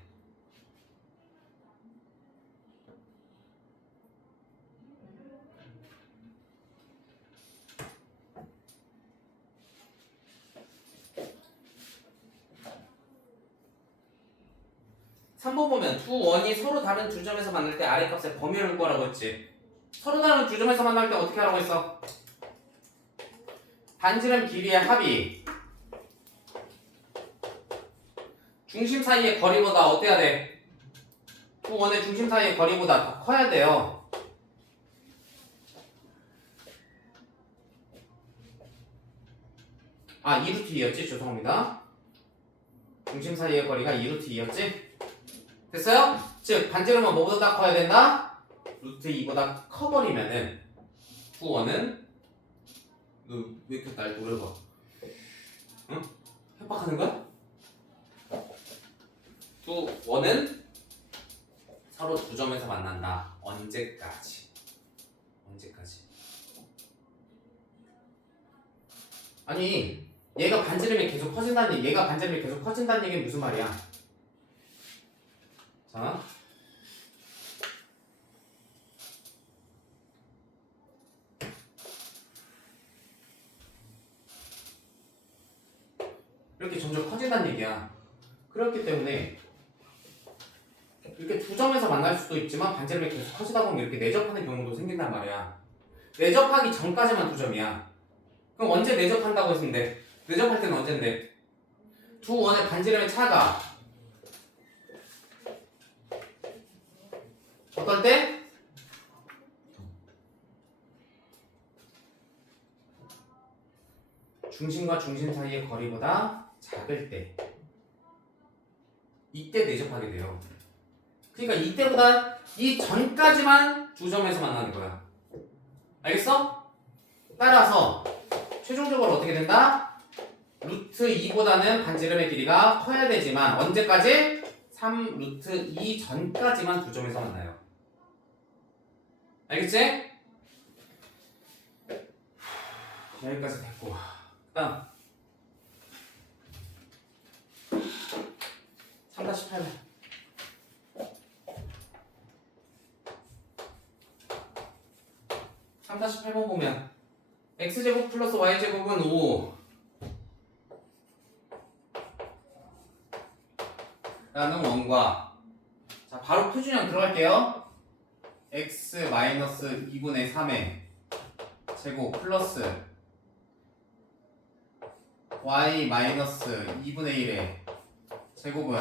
3번 보면 두 원이 서로 다른 두 점에서 만날 때 아래 값의 범위를 구하라고 했지. 서로 다른 두 점에서 만날 때 어떻게 하라고 했어? 반지름 길이의 합이 중심 사이의 거리보다 어때야 돼? 두 원의 중심 사이의 거리보다 더 커야 돼요. 아 2루트 2였지? 죄송합니다. 중심 사이의 거리가 2루트 2였지? 됐어요? 즉 반지름은 뭐보다 더 커야 된다? 루트 2보다 커버리면은 두 원은 너 왜 이렇게 날 노려봐? 응? 협박하는 거야? 두 원은 서로 두 점에서 만난다. 언제까지? 아니 얘가 반지름이 계속 커진다는 얘기는 무슨 말이야? 자 이렇게 점점 커진다는 얘기야. 그렇기 때문에 이렇게 두 점에서 만날 수도 있지만 반지름이 계속 커지다 보면 이렇게 내접하는 경우도 생긴단 말이야. 내접하기 전까지만 두 점이야. 그럼 언제 내접한다고 했는데? 내접할 때는 언젠데? 두 원의 반지름의 차가 어떨 때? 중심과 중심 사이의 거리보다 작을 때. 이때 내접하게 돼요. 그러니까 이때보다 이 전까지만 두 점에서 만나는 거야. 알겠어? 따라서 최종적으로 어떻게 된다? 루트 2보다는 반지름의 길이가 커야 되지만 언제까지? 3 루트 2 전까지만 두 점에서 만나요. 알겠지? 여기까지 됐고 다음 3-8번 3-8번 보면 x제곱 플러스 y제곱은 5 라는 원과 자 바로 표준형 들어갈게요. x 마이너스 2분의 3의 제곱 플러스 y 마이너스 2분의 1의 제곱은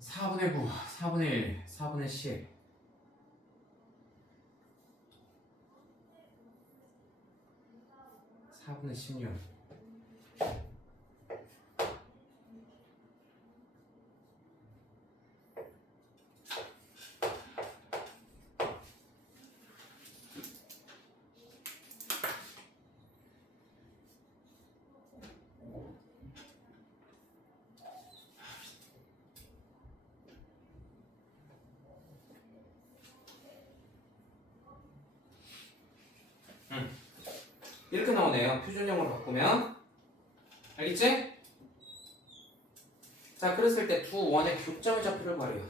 4분의 9, 4분의 1, 4분의 10 4분의 16 4분의 이렇게 나오네요. 표준형으로 바꾸면. 알겠지? 자, 그랬을 때 두 원의 교점의 좌표를 구하래요.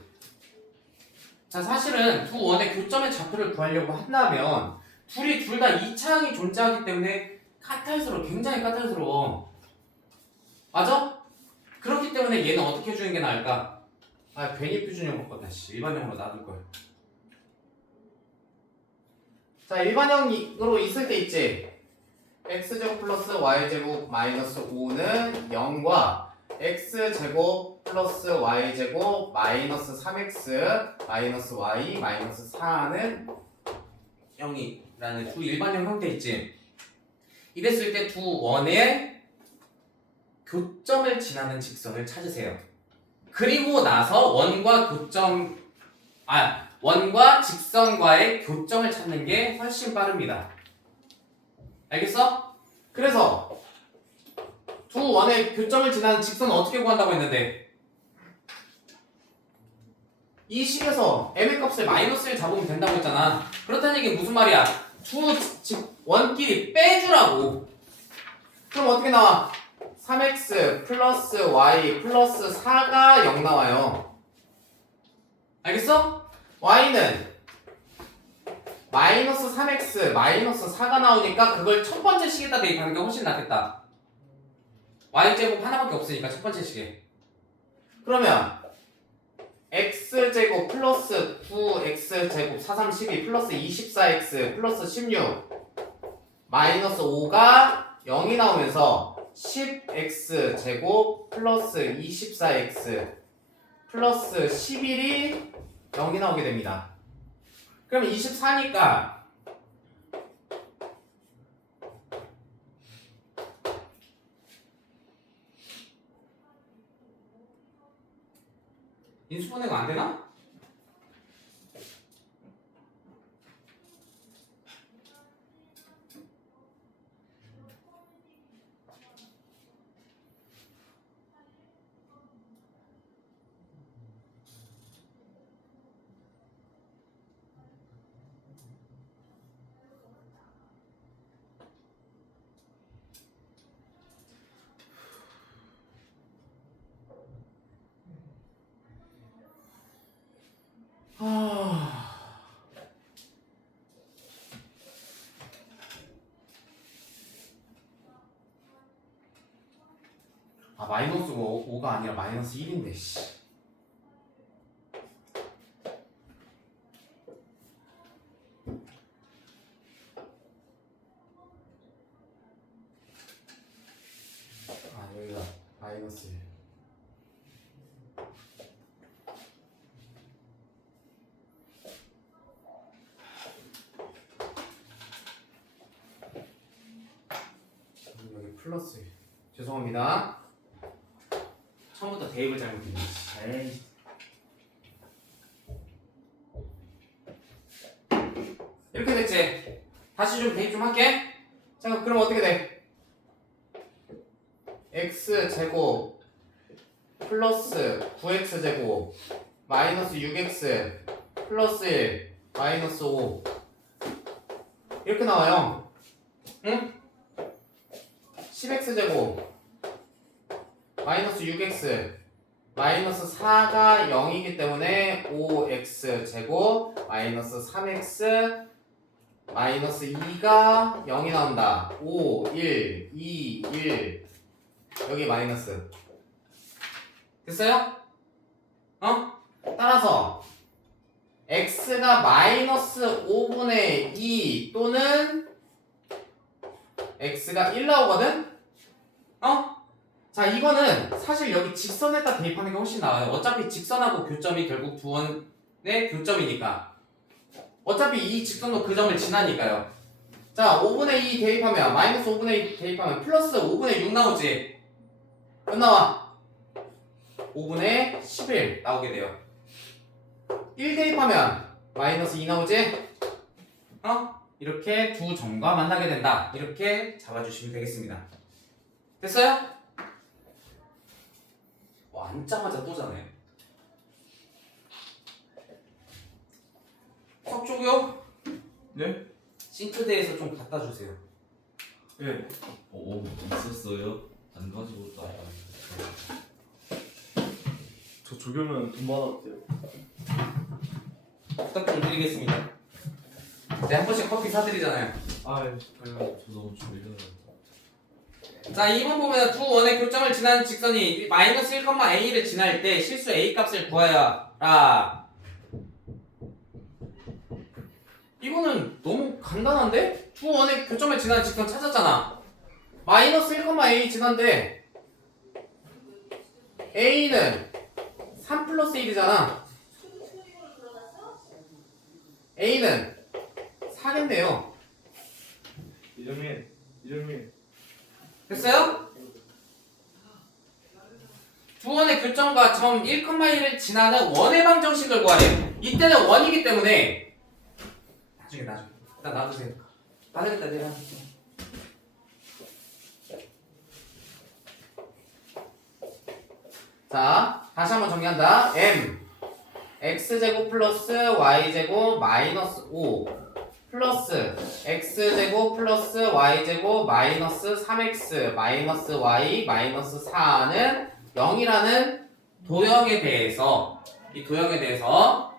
자, 사실은 두 원의 교점의 좌표를 구하려고 한다면 둘이 둘 다 이차항이 존재하기 때문에 굉장히 까탈스러워. 맞아? 그렇기 때문에 얘는 어떻게 해주는 게 나을까? 아, 괜히 표준형 바꿨다. 일반형으로 놔둘 거야. 자, 일반형으로 있을 때 있지? x제곱 플러스 y제곱 마이너스 5는 0과 x제곱 플러스 y제곱 마이너스 3x 마이너스 y 마이너스 4는 0이라는 두 일반형 형태 있지? 이랬을 때 두 원의 교점을 지나는 직선을 찾으세요. 그리고 나서 원과 직선과의 교점을 찾는 게 훨씬 빠릅니다. 알겠어? 그래서 두 원의 교점을 지나는 직선은 어떻게 구한다고 했는데 이 식에서 m의 값을 마이너스를 잡으면 된다고 했잖아. 그렇다는 얘기는 무슨 말이야? 원끼리 빼주라고. 그럼 어떻게 나와? 3x 플러스 y 플러스 4가 0 나와요. 알겠어? y는 마이너스 3x 마이너스 4가 나오니까 그걸 첫 번째 식에다 대입하는 게 훨씬 낫겠다. y제곱 하나밖에 없으니까 첫 번째 식에. 그러면 x제곱 플러스 9x제곱 4, 3, 12 플러스 24x 플러스 16 마이너스 5가 0이 나오면서 10x제곱 플러스 24x 플러스 11이 0이 나오게 됩니다. 그럼 24니까 인수분해가 안 되나? 마이너스 5가 아니라 마이너스 1인데 씨. 여기가 마이너스 1. 여기 플러스 1. 죄송합니다. 처음부터 대입을 잘못했네. 에이. 이렇게 됐지? 다시 좀 대입 좀 할게. 자, 그럼 어떻게 돼? x제곱 플러스 9x제곱 마이너스 6x 플러스 1 마이너스 5 이렇게 나와요. 응? 10x제곱 마이너스 6x 마이너스 4가 0이기 때문에 5x제곱 마이너스 3x 마이너스 2가 0이 나온다. 5, 1, 2, 1 여기 마이너스 됐어요? 따라서 x가 마이너스 5분의 2 또는 x가 1 나오거든? 자, 이거는 사실 여기 직선에다 대입하는 게 훨씬 나아요. 어차피 직선하고 교점이 결국 두 원의 교점이니까. 어차피 이 직선도 그 점을 지나니까요. 자, 5분의 2 대입하면 마이너스 5분의 2 대입하면 플러스 5분의 6 나오지? 몇 나와? 5분의 11 나오게 돼요. 1 대입하면 마이너스 2 나오지? 이렇게 두 점과 만나게 된다. 이렇게 잡아주시면 되겠습니다. 됐어요? 앉자마자 또 자네. 석조교? 네? 싱크대에서 좀 갖다 주세요. 예. 오 있었어요? 안 가지고 왔다. 저 조교면 돈 받아도 돼요. 부탁 좀 드리겠습니다. 네, 한 번씩 커피 사드리잖아요. 아, 예. 저 너무 졸려요. 자, 2번 보면 두 원의 교점을 지나는 직선이 마이너스 1,a를 지날 때 실수 a 값을 구하여라. 이거는 너무 간단한데? 두 원의 교점을 지나는 직선 찾았잖아. 마이너스 1,a 지난데 a는 3 플러스 1이잖아. a는 4겠네요. 이름이 됐어요? 두 원의 교점과 점 1,1을 지나는 원의 방정식을 구하래. 이때는 원이기 때문에 나중에 일단 놔두세요. 받으겠다 내가. 자, 다시 한번 정리한다. m x제곱 플러스 y제곱 마이너스 5 플러스 x제곱 플러스 y제곱 마이너스 3x 마이너스 y 마이너스 4는 0이라는 도형에 대해서 이 도형에 대해서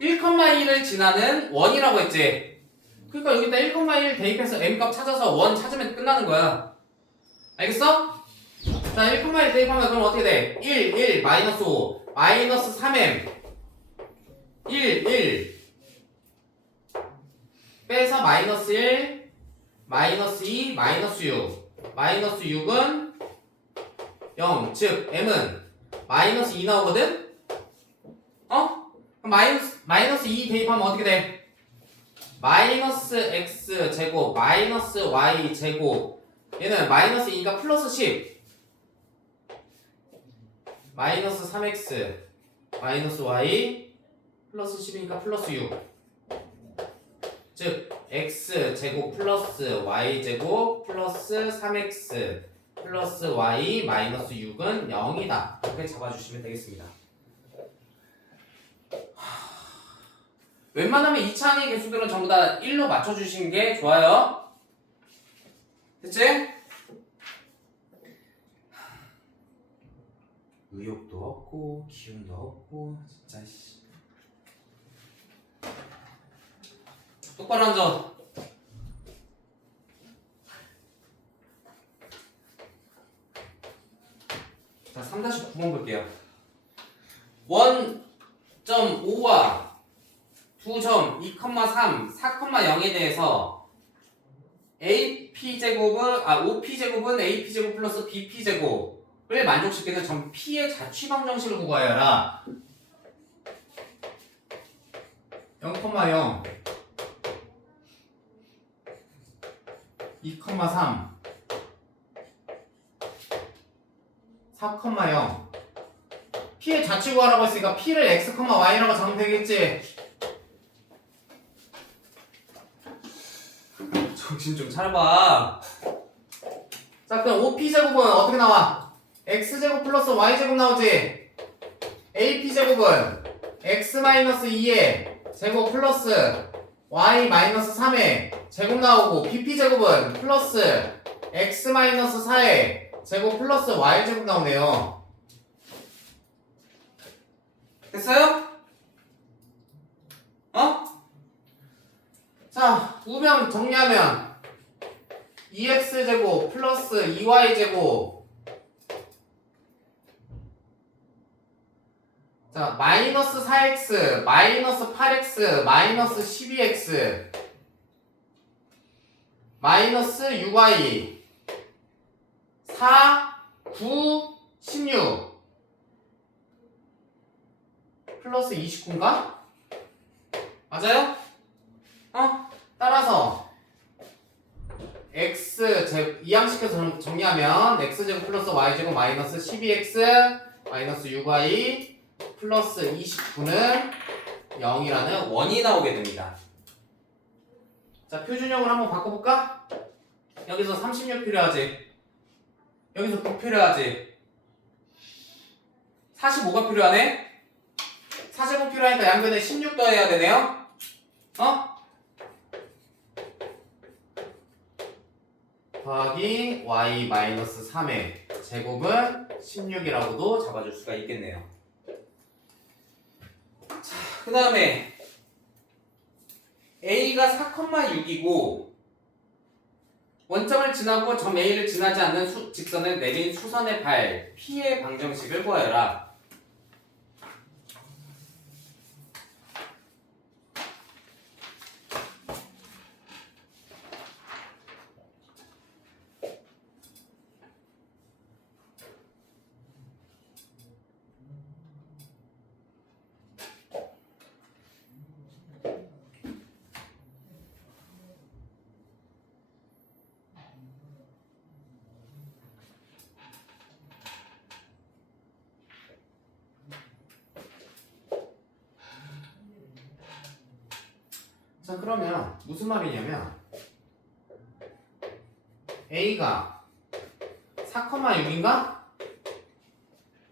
1,1을 지나는 원이라고 했지. 그러니까 여기다 1,1 대입해서 m값 찾아서 원 찾으면 끝나는 거야. 알겠어? 자, 1,1 대입하면 그럼 어떻게 돼? 1 마이너스 5 마이너스 3m 1 빼서 마이너스 1 마이너스 2 마이너스 6 마이너스 6은 0 즉 m은 마이너스 2 나오거든? 그럼 마이너스 2 대입하면 어떻게 돼? 마이너스 x 제곱 마이너스 y 제곱 얘는 마이너스 2가 플러스 10 마이너스 3x 마이너스 y 플러스 10이니까 플러스 6 즉 x 제곱 플러스 y 제곱 플러스 3x 플러스 y 마이너스 6은 0이다. 이렇게 잡아주시면 되겠습니다. 웬만하면 2차항의 개수들은 전부 다 1로 맞춰주시는 게 좋아요. 됐지? 의욕도 없고 기운도 없고 진짜 씨. 똑바로 앉아. 자, 3-9번 볼게요. 1.5와 2점 2,3, 4,0에 대해서 AP제곱은 OP제곱은 AP제곱 플러스 BP제곱을 만족시키는 점 P의 자취방정식을 구하여라. 0,0 2,3 4,0 P의 자취 구하라고 했으니까 P를 X, Y라고 적으면 되겠지. 정신 좀 차려봐. 자, 그럼 OP제곱은 어떻게 나와? X제곱 플러스 Y제곱 나오지? AP제곱은 X-2의 제곱 플러스 Y-3의 제곱 나오고 BP제곱은 플러스 X-4의 제곱 플러스 Y제곱 나오네요. 됐어요? 자, 우명 정리하면 2x제곱 플러스 2y제곱 자, 마이너스 4x 마이너스 8x 마이너스 12x 마이너스 6y 4, 9, 16 플러스 29인가? 맞아요? 따라서 x 이항시켜서 정리하면 x제곱 플러스 y제곱 마이너스 12x 마이너스 6y 플러스 29는 0이라는 원이 나오게 됩니다. 자, 표준형을 한번 바꿔볼까? 여기서 36 필요하지? 여기서 9 필요하지? 45가 필요하네? 45 필요하니까 양변에 16 더해야 되네요? 더하기 y 마이너스 3의 제곱은 16이라고도 잡아줄 수가 있겠네요. 자, 그 다음에 a가 4,6이고 원점을 지나고 점 a를 지나지 않는 직선을 내린 수선의 발 p의 방정식을 구하여라. 자, 그러면 무슨 말이냐면 a가 4,6인가?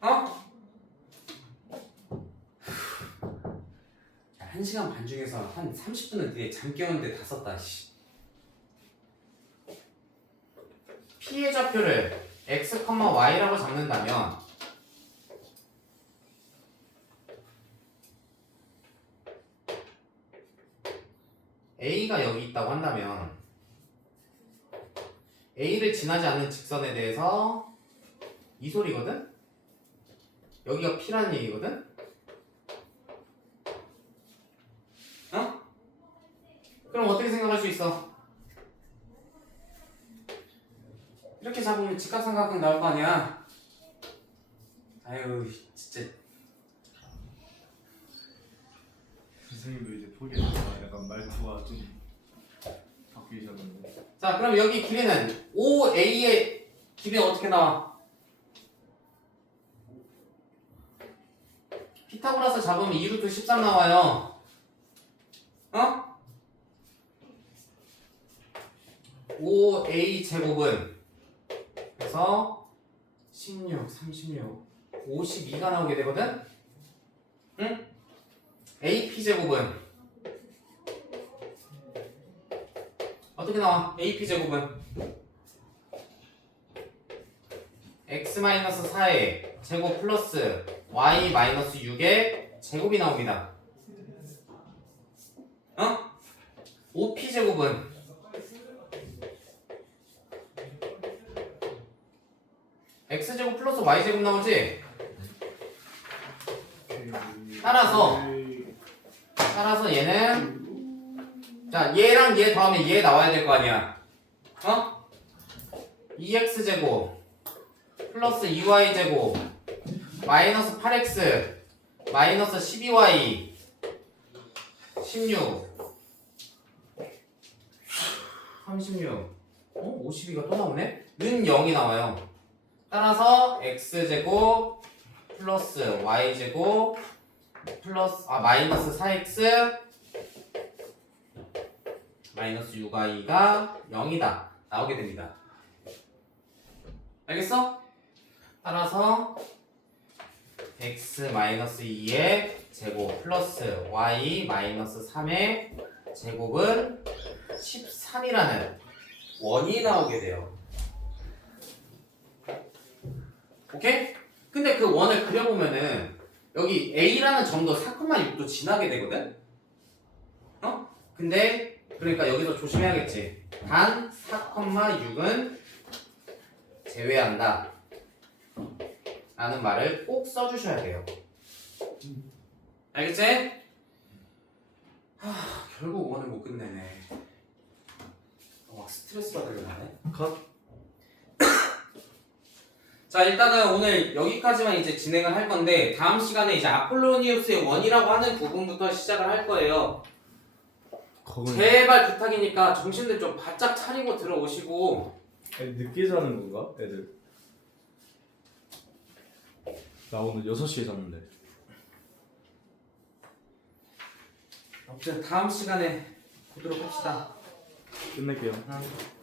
어? 자, 1시간 반 중에서 한 30분은 뒤에 잠 깨우는데 다 썼다. 씨. p의 좌표를 x, y라고 잡는다면 a가 여기 있다고 한다면 a를 지나지 않는 직선에 대해서 이 소리거든? 여기가 p라는 얘기거든? 어? 그럼 어떻게 생각할 수 있어? 이렇게 잡으면 직각삼각형 나올 거 아니야? 아유 진짜. 선생님도 이제 포기했다. 약간 말투가 좀 바뀌셨는데. 자, 그럼 여기 길이는 5a의 길이 어떻게 나와? 피타고라스 잡으면 2루트 13 나와요. 어? 5a 제곱은 그래서 16, 36, 52가 나오게 되거든? 응? AP 제곱은 어떻게 나와? AP 제곱은 x-4의 제곱 플러스 y-6의 제곱이 나옵니다. 어? OP 제곱은 x제곱 플러스 y제곱 나오지? 따라서 얘는 자 얘랑 얘 더하면 얘 나와야 될 거 아니야. 어? 2x제곱 플러스 2y제곱 마이너스 8x 마이너스 12y 16 36 52가 또 나오네? 는 0이 나와요. 따라서 x제곱 플러스 y제곱 플러스 마이너스 4x 마이너스 6y가 0이다 나오게 됩니다. 알겠어? 따라서 x 마이너스 2의 제곱 플러스 y 마이너스 3의 제곱은 13이라는 원이 나오게 돼요. 오케이? 근데 그 원을 그려보면은 여기 a라는 점도 4,6도 지나게 되거든? 어? 근데 그러니까 여기서 조심해야겠지. 단 4,6은 제외한다 라는 말을 꼭 써주셔야 돼요. 알겠지? 결국 원을 못 끝내네. 막 스트레스 받으려고 하네. 컷. 자, 일단은 오늘 여기까지만 이제 진행을 할 건데 다음 시간에 이제 아폴로니우스의 원이라고 하는 부분부터 시작을 할 거예요. 제발 부탁이니까 정신들 좀 바짝 차리고 들어오시고. 늦게 자는 건가? 애들. 나 오늘 6시에 잤는데. 아무튼 다음 시간에 보도록 합시다. 끝낼게요. 응.